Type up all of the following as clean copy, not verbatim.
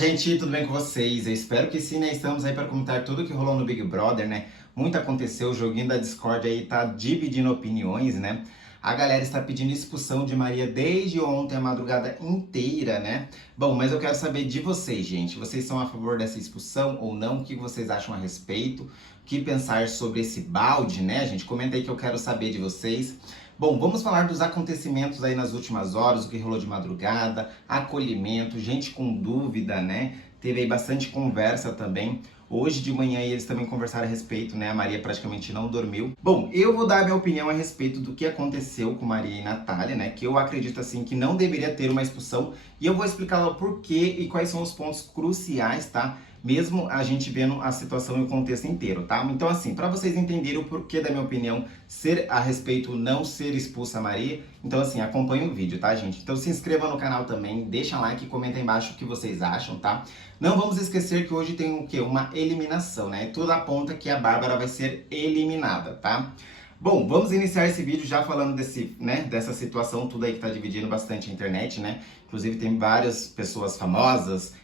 gente, tudo bem com vocês? Eu espero que sim, né? Estamos aí para comentar tudo que rolou no Big Brother, né? Muito aconteceu, o joguinho da Discord aí tá dividindo opiniões, né? A galera está pedindo expulsão de Maria desde ontem, a madrugada inteira, né? Bom, mas eu quero saber de vocês, gente. Vocês são a favor dessa expulsão ou não? O que vocês acham a respeito? O que pensar sobre esse balde, né, gente? Comenta aí que eu quero saber de vocês. Bom, vamos falar dos acontecimentos aí nas últimas horas, o que rolou de madrugada, acolhimento, gente com dúvida, né? Teve aí bastante conversa também. Hoje de manhã eles também conversaram a respeito, né? A Maria praticamente não dormiu. Bom, eu vou dar minha opinião a respeito do que aconteceu com Maria e Natália, né? Que eu acredito assim que não deveria ter uma expulsão. E eu vou explicar o porquê e quais são os pontos cruciais, tá? Mesmo a gente vendo a situação e o contexto inteiro, tá? Então assim, para vocês entenderem o porquê da minha opinião ser a respeito não ser expulsa a Maria, então assim, acompanhe o vídeo, tá, gente? Então se inscreva no canal também, deixa like e comenta aí embaixo o que vocês acham, tá? Não vamos esquecer que hoje tem o quê? Uma eliminação, né? Tudo aponta que a Bárbara vai ser eliminada, tá? Bom, vamos iniciar esse vídeo já falando dessa situação, tudo aí que tá dividindo bastante a internet, né? Inclusive tem várias pessoas famosas,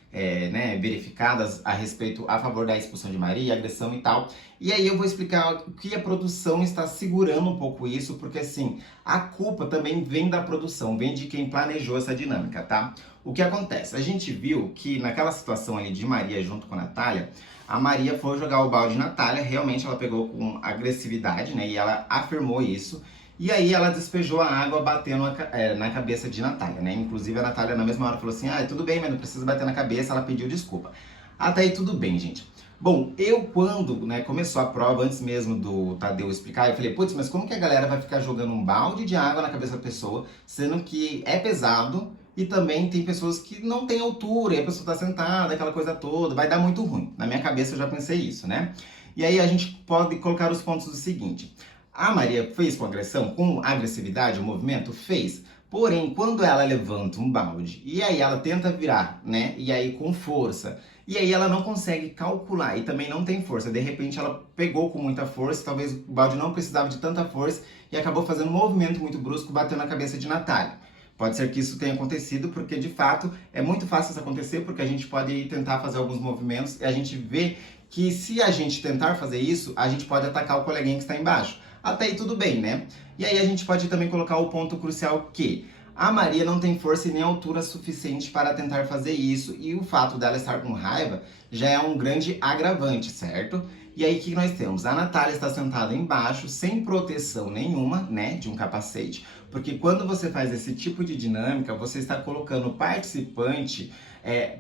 verificadas a respeito, a favor da expulsão de Maria, agressão e tal. E aí eu vou explicar o que a produção está segurando um pouco isso, porque assim, a culpa também vem da produção, vem de quem planejou essa dinâmica, tá? O que acontece? A gente viu que naquela situação ali de Maria junto com a Natália, a Maria foi jogar o balde na Natália, realmente ela pegou com agressividade, né? E ela afirmou isso. E aí ela despejou a água batendo na cabeça de Natália, né? Inclusive a Natália na mesma hora falou assim, tudo bem, mas não precisa bater na cabeça, ela pediu desculpa. Até aí tudo bem, gente. Bom, eu quando começou a prova, antes mesmo do Tadeu explicar, eu falei, putz, mas como que a galera vai ficar jogando um balde de água na cabeça da pessoa, sendo que é pesado e também tem pessoas que não têm altura e a pessoa tá sentada, aquela coisa toda, vai dar muito ruim. Na minha cabeça eu já pensei isso, né? E aí a gente pode colocar os pontos do seguinte. A Maria fez com agressão, com agressividade, o movimento? Fez. Porém, quando ela levanta um balde e aí ela tenta virar, né? E aí com força, e aí ela não consegue calcular e também não tem força. De repente ela pegou com muita força, talvez o balde não precisava de tanta força e acabou fazendo um movimento muito brusco, batendo na cabeça de Natália. Pode ser que isso tenha acontecido, porque de fato é muito fácil isso acontecer, porque a gente pode tentar fazer alguns movimentos e a gente vê que se a gente tentar fazer isso, a gente pode atacar o coleguinha que está embaixo. Até aí tudo bem, né? E aí a gente pode também colocar o ponto crucial que a Maria não tem força e nem altura suficiente para tentar fazer isso, e o fato dela estar com raiva já é um grande agravante, certo? E aí o que nós temos? A Natália está sentada embaixo, sem proteção nenhuma, né, de um capacete, porque quando você faz esse tipo de dinâmica, você está colocando o participante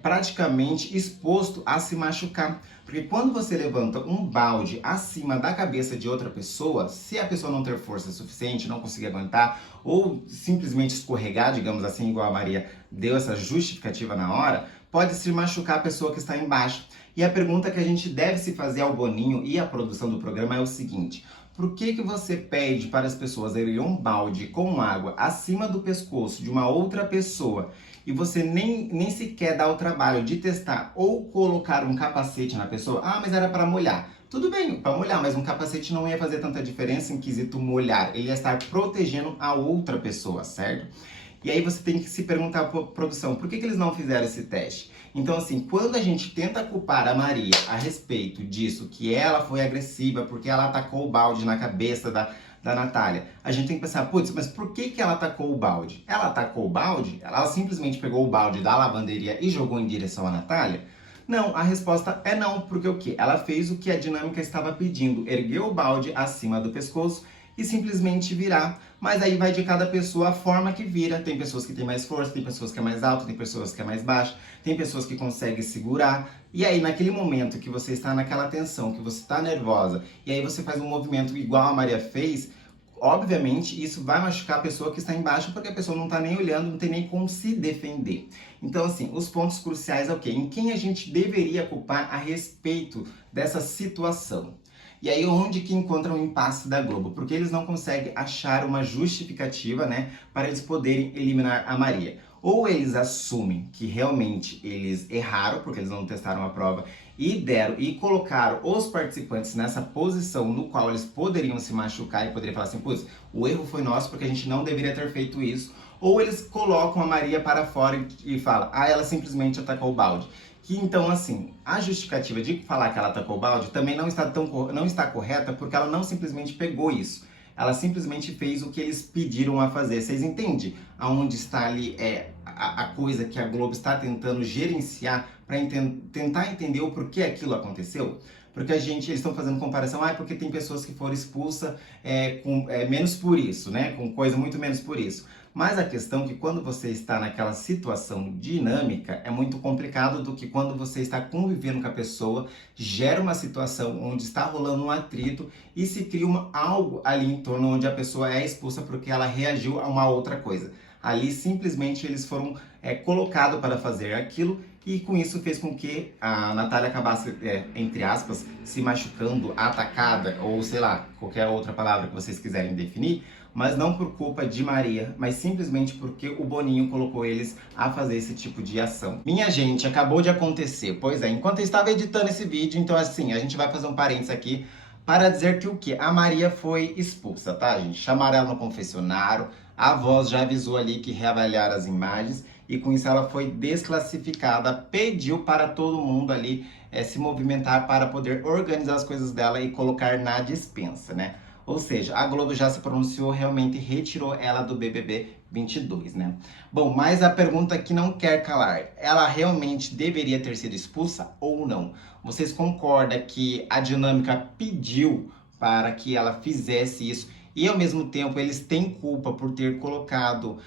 praticamente exposto a se machucar. Porque quando você levanta um balde acima da cabeça de outra pessoa, se a pessoa não ter força suficiente, não conseguir aguentar, ou simplesmente escorregar, digamos assim, igual a Maria deu essa justificativa na hora, pode se machucar a pessoa que está embaixo. E a pergunta que a gente deve se fazer ao Boninho e à produção do programa é o seguinte: por que você pede para as pessoas erguer um balde com água acima do pescoço de uma outra pessoa e você nem sequer dá o trabalho de testar ou colocar um capacete na pessoa? Ah, mas era para molhar. Tudo bem, para molhar, mas um capacete não ia fazer tanta diferença em quesito molhar. Ele ia estar protegendo a outra pessoa, certo? E aí você tem que se perguntar, produção, por que eles não fizeram esse teste? Então, assim, quando a gente tenta culpar a Maria a respeito disso, que ela foi agressiva porque ela atacou o balde na cabeça da Natália, a gente tem que pensar, putz, mas por que ela atacou o balde? Ela atacou o balde? Ela simplesmente pegou o balde da lavanderia e jogou em direção à Natália? Não, a resposta é não, porque o quê? Ela fez o que a dinâmica estava pedindo, ergueu o balde acima do pescoço e simplesmente virar. Mas aí vai de cada pessoa a forma que vira. Tem pessoas que têm mais força, tem pessoas que é mais alto, tem pessoas que é mais baixo, tem pessoas que conseguem segurar. E aí naquele momento que você está naquela tensão, que você está nervosa, e aí você faz um movimento igual a Maria fez, obviamente isso vai machucar a pessoa que está embaixo, porque a pessoa não está nem olhando, não tem nem como se defender. Então assim, os pontos cruciais é o quê? Em quem a gente deveria culpar a respeito dessa situação? E aí onde que encontra o impasse da Globo? Porque eles não conseguem achar uma justificativa, né, para eles poderem eliminar a Maria. Ou eles assumem que realmente eles erraram, porque eles não testaram a prova, e colocaram os participantes nessa posição no qual eles poderiam se machucar e poderiam falar assim, putz, o erro foi nosso porque a gente não deveria ter feito isso. Ou eles colocam a Maria para fora e falam, ela simplesmente atacou o balde. Que então, assim, a justificativa de falar que ela tacou o balde também não está correta, porque ela não simplesmente pegou isso. Ela simplesmente fez o que eles pediram a fazer. Vocês entendem aonde está ali a coisa que a Globo está tentando gerenciar para tentar entender o porquê aquilo aconteceu? Porque eles estão fazendo comparação, porque tem pessoas que foram expulsas com menos por isso, né? Com coisa muito menos por isso. Mas a questão é que quando você está naquela situação dinâmica, é muito complicado do que quando você está convivendo com a pessoa, gera uma situação onde está rolando um atrito e se cria algo ali em torno onde a pessoa é expulsa porque ela reagiu a uma outra coisa. Ali simplesmente eles foram colocados para fazer aquilo e com isso fez com que a Natália acabasse, entre aspas, se machucando, atacada ou sei lá, qualquer outra palavra que vocês quiserem definir, mas não por culpa de Maria, mas simplesmente porque o Boninho colocou eles a fazer esse tipo de ação. Minha gente, acabou de acontecer. Pois é, enquanto eu estava editando esse vídeo, então assim, a gente vai fazer um parênteses aqui para dizer que o quê? A Maria foi expulsa, tá, gente? Chamaram ela no confessionário, a voz já avisou ali que reavaliaram as imagens e com isso ela foi desclassificada, pediu para todo mundo ali se movimentar para poder organizar as coisas dela e colocar na dispensa, né? Ou seja, a Globo já se pronunciou, realmente retirou ela do BBB 22, né? Bom, mas a pergunta que não quer calar, ela realmente deveria ter sido expulsa ou não? Vocês concordam que a dinâmica pediu para que ela fizesse isso e ao mesmo tempo eles têm culpa por ter colocado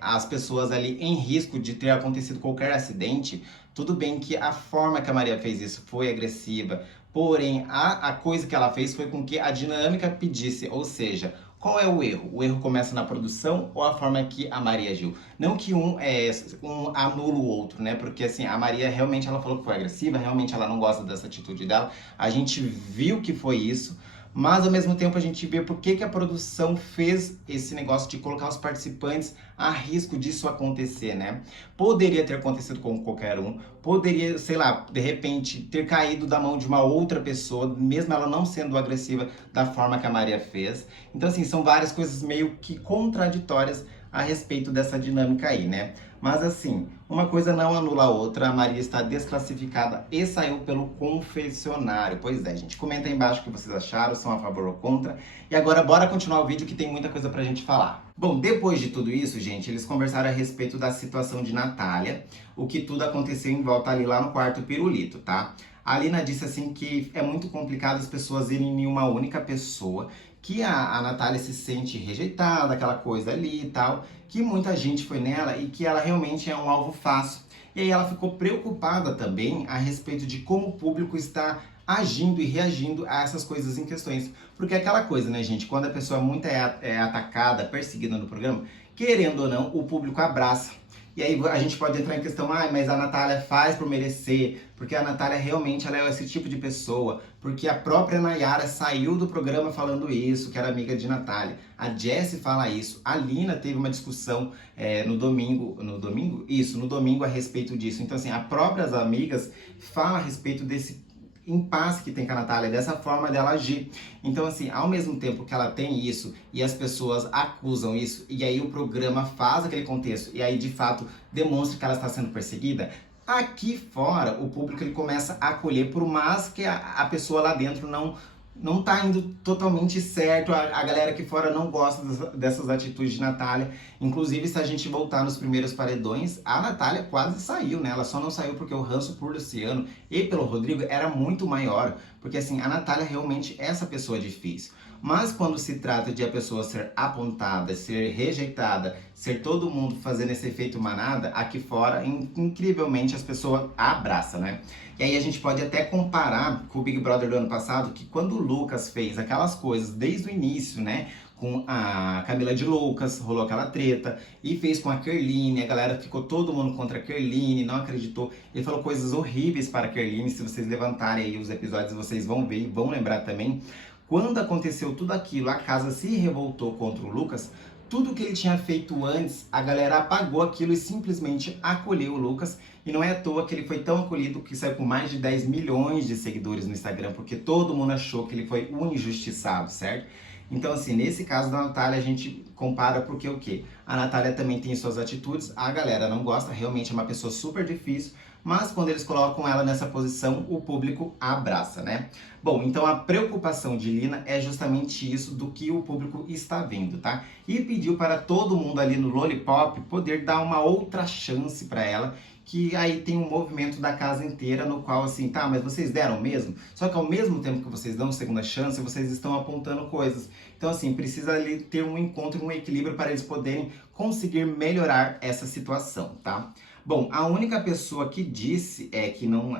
as pessoas ali em risco de ter acontecido qualquer acidente? Tudo bem que a forma que a Maria fez isso foi agressiva, porém a coisa que ela fez foi com que a dinâmica pedisse, ou seja, qual é o erro? O erro começa na produção ou a forma que a Maria agiu? Não que um anula o outro, né? Porque assim, a Maria realmente ela falou que foi agressiva, realmente ela não gosta dessa atitude dela. A gente viu que foi isso, mas ao mesmo tempo a gente vê por que a produção fez esse negócio de colocar os participantes a risco disso acontecer, né? Poderia ter acontecido com qualquer um, poderia, sei lá, de repente ter caído da mão de uma outra pessoa, mesmo ela não sendo agressiva da forma que a Maria fez. Então assim, são várias coisas meio que contraditórias a respeito dessa dinâmica aí, né? Mas assim, uma coisa não anula a outra, a Maria está desclassificada e saiu pelo confessionário. Pois é, gente, comenta aí embaixo o que vocês acharam, são a favor ou contra. E agora bora continuar o vídeo que tem muita coisa pra gente falar. Bom, depois de tudo isso, gente, eles conversaram a respeito da situação de Natália, o que tudo aconteceu em volta ali lá no quarto pirulito, tá? A Alina disse assim que é muito complicado as pessoas irem em uma única pessoa, que a Natália se sente rejeitada, aquela coisa ali e tal, que muita gente foi nela e que ela realmente é um alvo fácil. E aí ela ficou preocupada também a respeito de como o público está agindo e reagindo a essas coisas em questões. Porque é aquela coisa, né, gente? Quando a pessoa muito é atacada, perseguida no programa, querendo ou não, o público abraça. E aí a gente pode entrar em questão, mas a Natália faz por merecer, porque a Natália realmente ela é esse tipo de pessoa, porque a própria Nayara saiu do programa falando isso, que era amiga de Natália. A Jessie fala isso, a Lina teve uma discussão no domingo a respeito disso. Então assim, as próprias amigas falam a respeito desse impasse que tem com a Natália, dessa forma dela agir. Então, assim, ao mesmo tempo que ela tem isso e as pessoas acusam isso, e aí o programa faz aquele contexto, e aí de fato demonstra que ela está sendo perseguida, aqui fora o público ele começa a acolher, por mais que a pessoa lá dentro não tá indo totalmente certo, a galera aqui fora não gosta dessas atitudes de Natália. Inclusive, se a gente voltar nos primeiros paredões, a Natália quase saiu, né? Ela só não saiu porque o ranço por Luciano e pelo Rodrigo era muito maior. Porque assim, a Natália realmente é essa pessoa difícil. Mas quando se trata de a pessoa ser apontada, ser rejeitada, ser todo mundo fazendo esse efeito manada, aqui fora, incrivelmente, as pessoas abraçam, né? E aí a gente pode até comparar com o Big Brother do ano passado, que quando o Lucas fez aquelas coisas desde o início, né? Com a Camila de Lucas, rolou aquela treta, e fez com a Kerline, a galera ficou todo mundo contra a Kerline, não acreditou. Ele falou coisas horríveis para a Kerline, se vocês levantarem aí os episódios, vocês vão ver e vão lembrar também. Quando aconteceu tudo aquilo, a casa se revoltou contra o Lucas, tudo que ele tinha feito antes, a galera apagou aquilo e simplesmente acolheu o Lucas. E não é à toa que ele foi tão acolhido que saiu com mais de 10 milhões de seguidores no Instagram, porque todo mundo achou que ele foi um injustiçado, certo? Então, assim, nesse caso da Natália, a gente compara porque o quê? A Natália também tem suas atitudes, a galera não gosta, realmente é uma pessoa super difícil, mas quando eles colocam ela nessa posição, o público abraça, né? Bom, então a preocupação de Lina é justamente isso do que o público está vendo, tá? E pediu para todo mundo ali no Lollipop poder dar uma outra chance para ela, que aí tem um movimento da casa inteira no qual assim, tá, mas vocês deram mesmo? Só que ao mesmo tempo que vocês dão segunda chance, vocês estão apontando coisas. Então assim, precisa ali ter um encontro, um equilíbrio para eles poderem conseguir melhorar essa situação, tá? Bom, a única pessoa que disse que não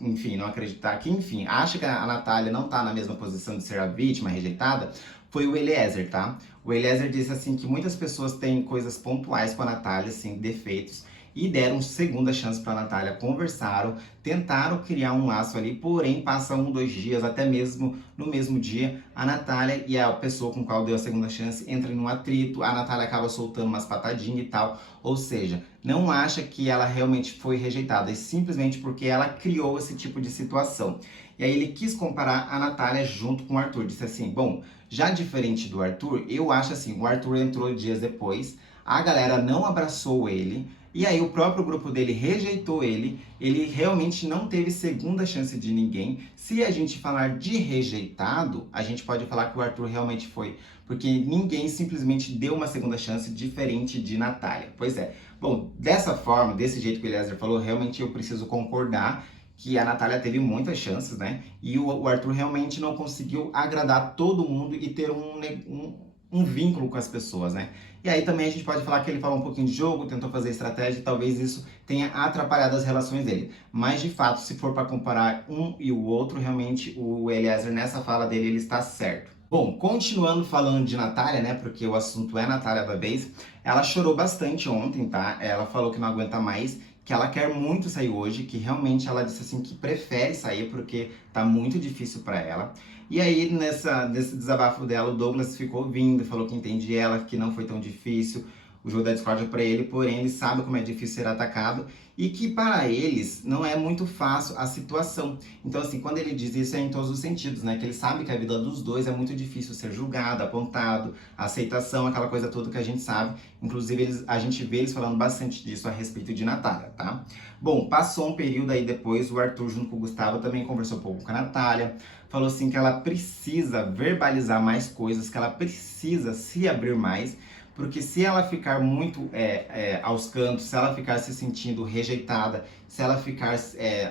enfim, não acreditar, que enfim, acha que a Natália não tá na mesma posição de ser a vítima rejeitada, foi o Eliezer, tá? O Eliezer disse assim que muitas pessoas têm coisas pontuais com a Natália, assim, defeitos, e deram segunda chance para a Natália, conversaram, tentaram criar um laço ali, porém passa 1, 2 dias, até mesmo no mesmo dia, a Natália e a pessoa com qual deu a segunda chance entram num atrito, a Natália acaba soltando umas patadinhas e tal, ou seja, não acha que ela realmente foi rejeitada, é simplesmente porque ela criou esse tipo de situação. E aí ele quis comparar a Natália junto com o Arthur, disse assim, bom, já diferente do Arthur, eu acho assim, o Arthur entrou dias depois, a galera não abraçou ele, e aí o próprio grupo dele rejeitou ele realmente não teve segunda chance de ninguém. Se a gente falar de rejeitado, a gente pode falar que o Arthur realmente foi, porque ninguém simplesmente deu uma segunda chance diferente de Natália. Pois é. Bom, dessa forma, desse jeito que o Eliezer falou, realmente eu preciso concordar que a Natália teve muitas chances, né? E o Arthur realmente não conseguiu agradar todo mundo e ter um vínculo com as pessoas, né? E aí também a gente pode falar que ele falou um pouquinho de jogo, tentou fazer estratégia e talvez isso tenha atrapalhado as relações dele. Mas de fato, se for para comparar um e o outro, realmente o Eliezer nessa fala dele, ele está certo. Bom, continuando falando de Natália, né, porque o assunto é Natália da vez, ela chorou bastante ontem, tá? Ela falou que não aguenta mais, que ela quer muito sair hoje, que realmente ela disse assim que prefere sair porque tá muito difícil para ela. E aí, nesse desabafo dela, o Douglas ficou ouvindo, falou que entende ela, que não foi tão difícil o jogo da discórdia para ele, porém ele sabe como é difícil ser atacado e que para eles não é muito fácil a situação. Então assim, quando ele diz isso é em todos os sentidos, né? Que ele sabe que a vida dos dois é muito difícil ser julgado, apontado, aceitação, aquela coisa toda que a gente sabe. Inclusive a gente vê eles falando bastante disso a respeito de Natália, tá? Bom, passou um período aí depois, o Arthur junto com o Gustavo também conversou um pouco com a Natália, falou assim que ela precisa verbalizar mais coisas, que ela precisa se abrir mais, porque se ela ficar muito aos cantos, se ela ficar se sentindo rejeitada, se ela ficar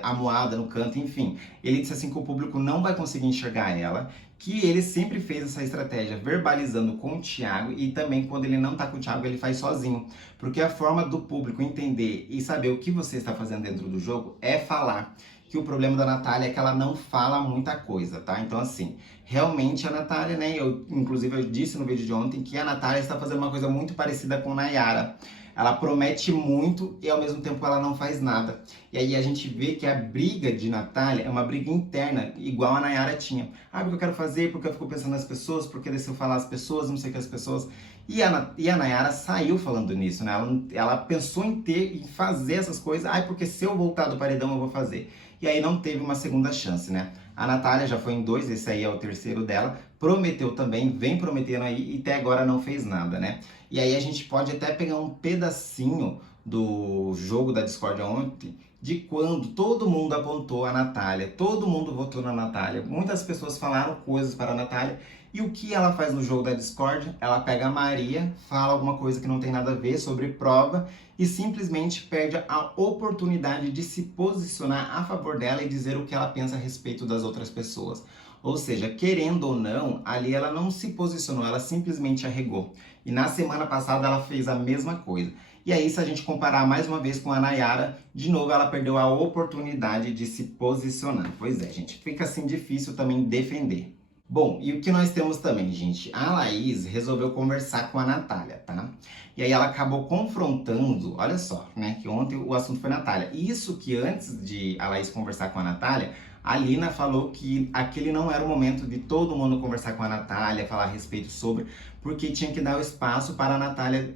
amuada no canto, enfim, ele disse assim que o público não vai conseguir enxergar ela, que ele sempre fez essa estratégia verbalizando com o Thiago e também quando ele não tá com o Thiago ele faz sozinho, porque a forma do público entender e saber o que você está fazendo dentro do jogo é falar. Que o problema da Natália é que ela não fala muita coisa, tá? Então, assim, realmente a Natália, né? Inclusive, eu disse no vídeo de ontem que a Natália está fazendo uma coisa muito parecida com Nayara. Ela promete muito e ao mesmo tempo ela não faz nada. E aí a gente vê que a briga de Natália é uma briga interna, igual a Nayara tinha. Ah, porque eu quero fazer, porque eu fico pensando nas pessoas, porque se eu falar as pessoas, não sei o que as pessoas. E a Nayara saiu falando nisso, né? Ela pensou em fazer essas coisas. Ah, porque se eu voltar do paredão eu vou fazer. E aí não teve uma segunda chance, né? A Natália já foi em 2, esse aí é o terceiro dela, prometeu também, vem prometendo aí e até agora não fez nada, né? E aí a gente pode até pegar um pedacinho do jogo da Discord ontem, de quando todo mundo apontou a Natália, todo mundo votou na Natália, muitas pessoas falaram coisas para a Natália, e o que ela faz no jogo da Discord? Ela pega a Maria, fala alguma coisa que não tem nada a ver sobre prova e simplesmente perde a oportunidade de se posicionar a favor dela e dizer o que ela pensa a respeito das outras pessoas. Ou seja, querendo ou não, ali ela não se posicionou, ela simplesmente arregou. E na semana passada ela fez a mesma coisa. E aí, se a gente comparar mais uma vez com a Nayara, de novo ela perdeu a oportunidade de se posicionar. Pois é, gente, fica assim difícil também defender. Bom, e o que nós temos também, gente? A Laís resolveu conversar com a Natália, tá? E aí ela acabou confrontando, olha só, né? Que ontem o assunto foi Natália. Isso que antes de a Laís conversar com a Natália, a Lina falou que aquele não era o momento de todo mundo conversar com a Natália, falar a respeito sobre, porque tinha que dar o espaço para a Natália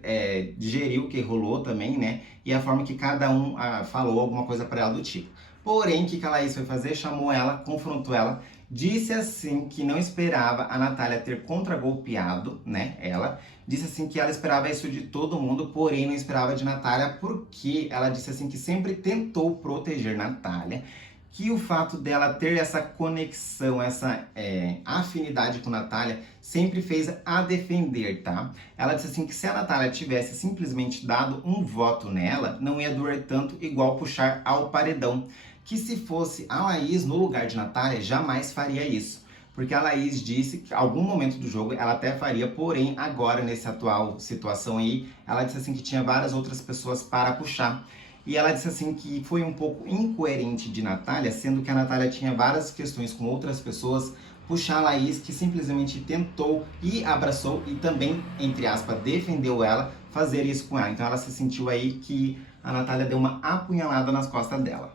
digerir o que rolou também, né? E a forma que cada um falou alguma coisa para ela do tipo. Porém, o que a Laís foi fazer? Chamou ela, confrontou ela, disse assim que não esperava a Natália ter contragolpeado, né, ela. Disse assim que ela esperava isso de todo mundo, porém não esperava de Natália, porque ela disse assim que sempre tentou proteger Natália, que o fato dela ter essa conexão, essa afinidade com Natália, sempre fez a defender, tá? Ela disse assim que se a Natália tivesse simplesmente dado um voto nela, não ia doer tanto igual puxar ao paredão. Que se fosse a Laís no lugar de Natália, jamais faria isso. Porque a Laís disse que em algum momento do jogo ela até faria, porém agora nessa atual situação aí, ela disse assim que tinha várias outras pessoas para puxar. E ela disse assim que foi um pouco incoerente de Natália, sendo que a Natália tinha várias questões com outras pessoas, puxar a Laís, que simplesmente tentou e abraçou e também, entre aspas, defendeu ela, fazer isso com ela. Então ela se sentiu aí que a Natália deu uma apunhalada nas costas dela.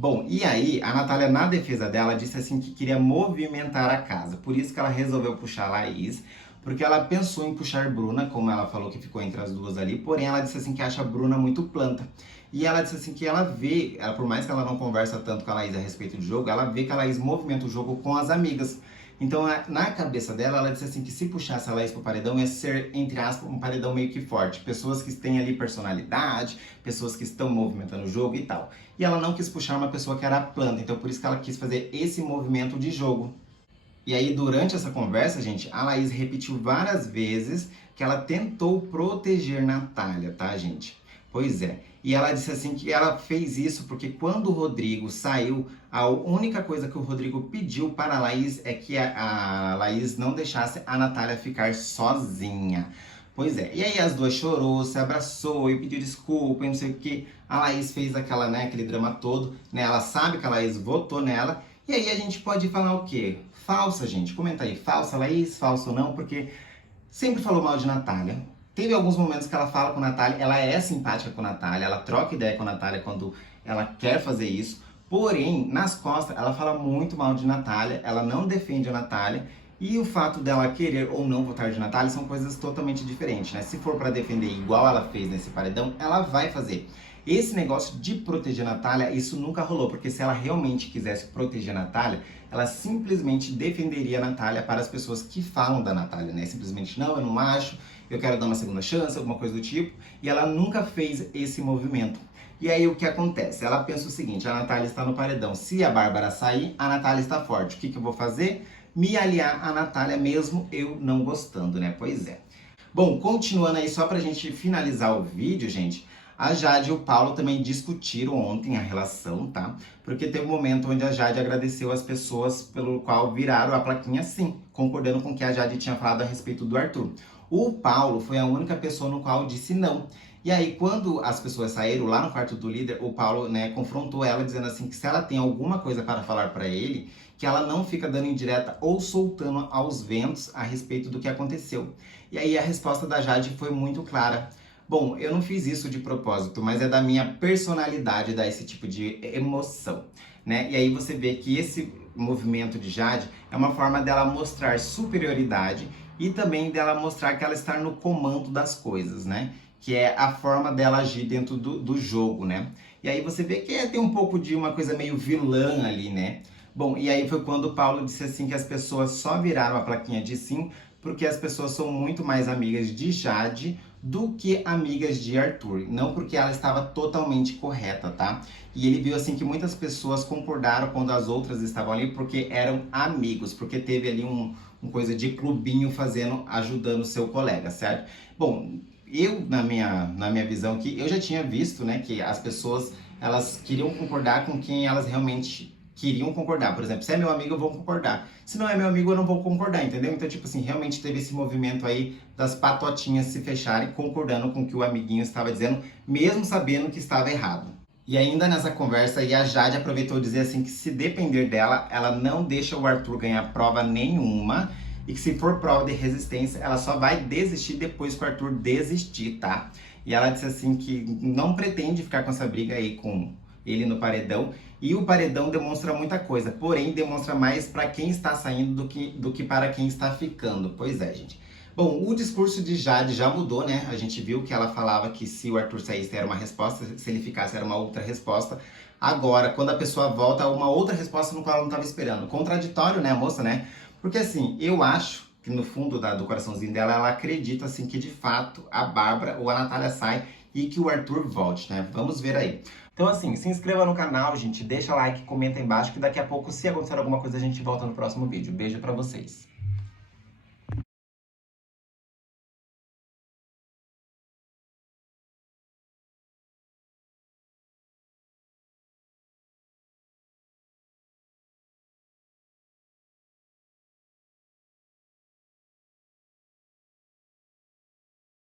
Bom, e aí a Natália, na defesa dela, disse assim que queria movimentar a casa. Por isso que ela resolveu puxar a Laís, porque ela pensou em puxar Bruna, como ela falou que ficou entre as duas ali, porém ela disse assim que acha a Bruna muito planta. E ela disse assim que ela vê, por mais que ela não conversa tanto com a Laís a respeito do jogo, ela vê que a Laís movimenta o jogo com as amigas. Então, na cabeça dela, ela disse assim que se puxasse a Laís pro paredão, ia ser, entre aspas, um paredão meio que forte. Pessoas que têm ali personalidade, pessoas que estão movimentando o jogo e tal. E ela não quis puxar uma pessoa que era planta, então por isso que ela quis fazer esse movimento de jogo. E aí, durante essa conversa, gente, a Laís repetiu várias vezes que ela tentou proteger Natália, tá, gente? Pois é. E ela disse assim que ela fez isso porque quando o Rodrigo saiu, a única coisa que o Rodrigo pediu para a Laís é que a Laís não deixasse a Natália ficar sozinha. Pois é. E aí as duas chorou, se abraçou e pediu desculpa e não sei o que. A Laís fez aquela, né, aquele drama todo, né? Ela sabe que a Laís votou nela. E aí a gente pode falar o quê? Falsa, gente. Comenta aí. Falsa, Laís? Falso ou não? Porque sempre falou mal de Natália. Teve alguns momentos que ela fala com a Natália, ela é simpática com a Natália, ela troca ideia com a Natália quando ela quer fazer isso. Porém, nas costas, ela fala muito mal de Natália, ela não defende a Natália. E o fato dela querer ou não votar de Natália são coisas totalmente diferentes, né? Se for para defender igual ela fez nesse paredão, ela vai fazer. Esse negócio de proteger a Natália, isso nunca rolou, porque se ela realmente quisesse proteger a Natália, ela simplesmente defenderia a Natália para as pessoas que falam da Natália, né? Simplesmente, não, eu não acho, eu quero dar uma segunda chance, alguma coisa do tipo, e ela nunca fez esse movimento. E aí o que acontece? Ela pensa o seguinte, a Natália está no paredão, se a Bárbara sair, a Natália está forte. O que eu vou fazer? Me aliar à Natália mesmo eu não gostando, né? Pois é. Bom, continuando aí, só pra gente finalizar o vídeo, gente, a Jade e o Paulo também discutiram ontem a relação, tá? Porque teve um momento onde a Jade agradeceu as pessoas pelo qual viraram a plaquinha sim, concordando com o que a Jade tinha falado a respeito do Arthur. O Paulo foi a única pessoa no qual disse não. E aí, quando as pessoas saíram lá no quarto do líder, o Paulo, né, confrontou ela, dizendo assim que se ela tem alguma coisa para falar para ele, que ela não fica dando indireta ou soltando aos ventos a respeito do que aconteceu. E aí a resposta da Jade foi muito clara. Bom, eu não fiz isso de propósito, mas é da minha personalidade dar esse tipo de emoção, né? E aí você vê que esse movimento de Jade é uma forma dela mostrar superioridade e também dela mostrar que ela está no comando das coisas, né? Que é a forma dela agir dentro do jogo, né? E aí você vê que tem um pouco de uma coisa meio vilã ali, né? Bom, e aí foi quando o Paulo disse assim que as pessoas só viraram a plaquinha de sim porque as pessoas são muito mais amigas de Jade do que amigas de Arthur. Não porque ela estava totalmente correta, tá? E ele viu assim que muitas pessoas concordaram quando as outras estavam ali porque eram amigos, porque teve ali um coisa de clubinho fazendo, ajudando o seu colega, certo? Bom, eu, na minha visão aqui, eu já tinha visto, né, que as pessoas, elas queriam concordar com quem elas realmente queriam concordar. Por exemplo, se é meu amigo, eu vou concordar. Se não é meu amigo, eu não vou concordar, entendeu? Então, tipo assim, realmente teve esse movimento aí das patotinhas se fecharem, concordando com o que o amiguinho estava dizendo, mesmo sabendo que estava errado. E ainda nessa conversa aí, a Jade aproveitou dizer assim que se depender dela, ela não deixa o Arthur ganhar prova nenhuma e que se for prova de resistência, ela só vai desistir depois que o Arthur desistir, tá? E ela disse assim que não pretende ficar com essa briga aí com ele no paredão. E o paredão demonstra muita coisa, porém demonstra mais para quem está saindo do que para quem está ficando. Pois é, gente. Bom, o discurso de Jade já mudou, né? A gente viu que ela falava que se o Arthur saísse era uma resposta, se ele ficasse era uma outra resposta. Agora, quando a pessoa volta, uma outra resposta no qual ela não estava esperando. Contraditório, né, moça, né? Porque assim, eu acho que no fundo do coraçãozinho dela, ela acredita assim que de fato a Bárbara ou a Natália sai e que o Arthur volte, né? Vamos ver aí. Então assim, se inscreva no canal, gente, deixa like, comenta aí embaixo que daqui a pouco, se acontecer alguma coisa, a gente volta no próximo vídeo. Beijo pra vocês.